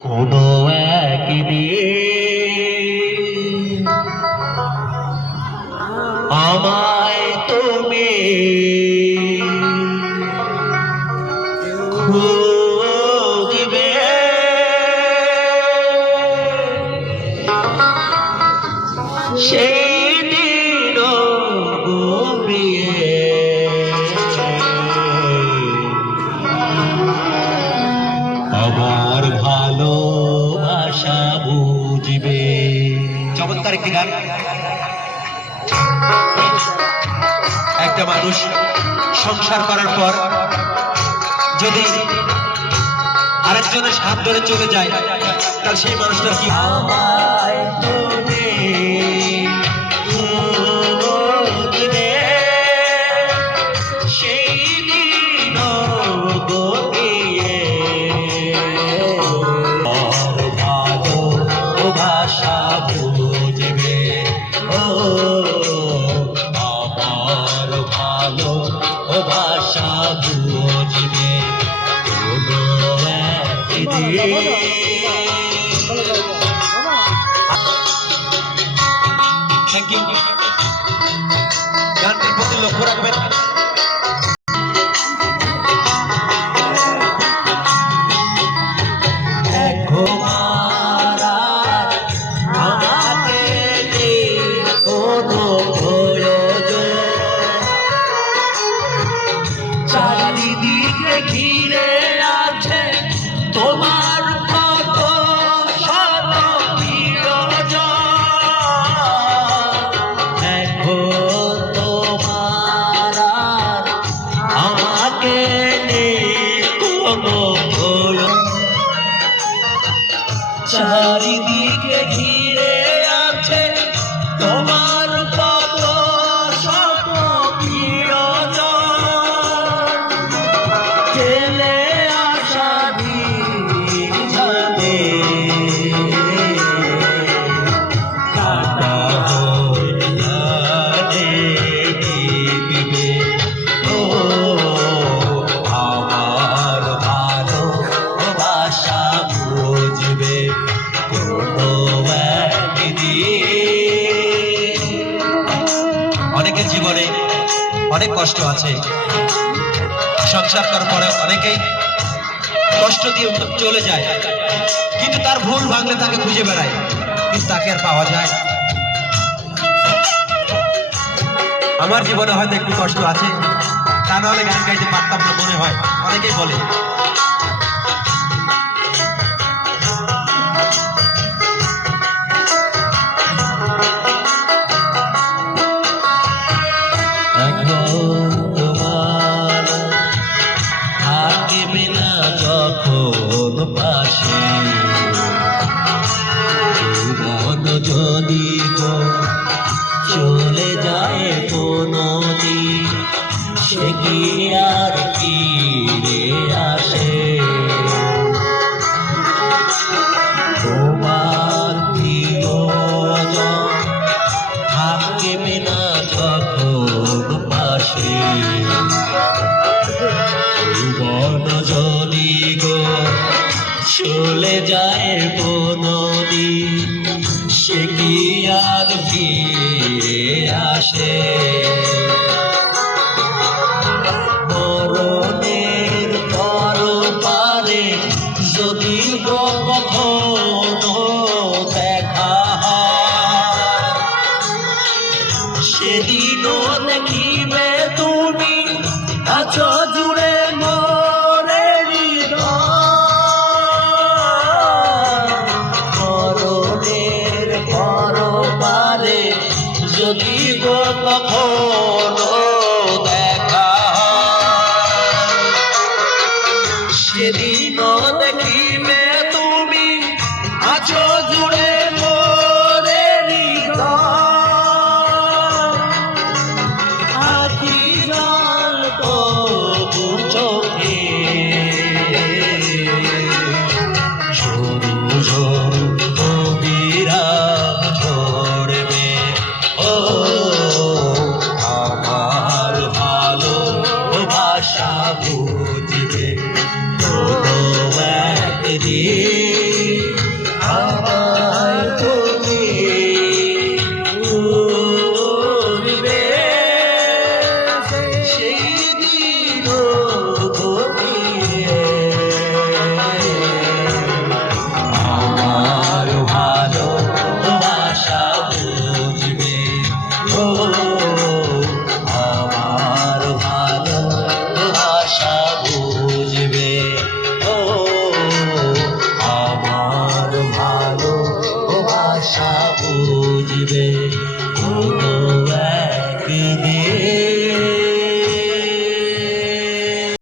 কোনো একদিন আমায় তুমি খুঁজবে, সেই দিন গভীরে আমার ভালোবাসা বুঝবে। চমৎকার একটি গান। একটা মানুষ সংসার করার পর যদি আরেকজনের হাত ধরে চলে যায়, তাহলে সেই মানুষটার কি আমায় তুমি খুঁজবে, সেই দিন গভীরে ভালোবাসা বুঝবে। ও আমার ভালোবাসা বুঝবে কোনো একদিন। Thank you. গানটির প্রতি লক্ষ্য রাখবেন। চারিদিকে ঘিরে আছে তোমার কত শত প্রিয়জন, এখন তোমার আর আমাকে নেই কোনো ভয়। চারিদিকে ঘিরে আছে তোমার কত শত প্রিয়জন, চলে আসা দিন যাবে কাটা হয়ে দিবে। ও আমার ভালোবাসা বুঝবে কোনো একদিন। অনেকের জীবনে অনেক কষ্ট আছে, সংসার করার পরে অনেকেই কষ্ট দিয়ে চলে যায়, কিন্তু তার ভুল ভাঙলে তাকে খুঁজে বেড়ায়, কিন্তু তাকে আর পাওয়া যায়। আমার জীবনে হয়তো একটু কষ্ট আছে, তা নাহলে গান গাইতে পারতাম না মনে হয়, অনেকেই বলে। যখন পাশে জীবন যদি চলে যায় কোনো দিন, সে কি আর ফিরে আসে? তোমার প্রিয়জন থাকবে না যখন পাশে, জীবন যদি চলে যায় কোনো দিন, সে কি আর ফিরে আসে? মরণের পর পারে যদি কখনো দেখা হয়, সেদিনও দেখিবে তুমি আছো জুড়ে মোরে হৃদয়। মরণের পর পারে যদি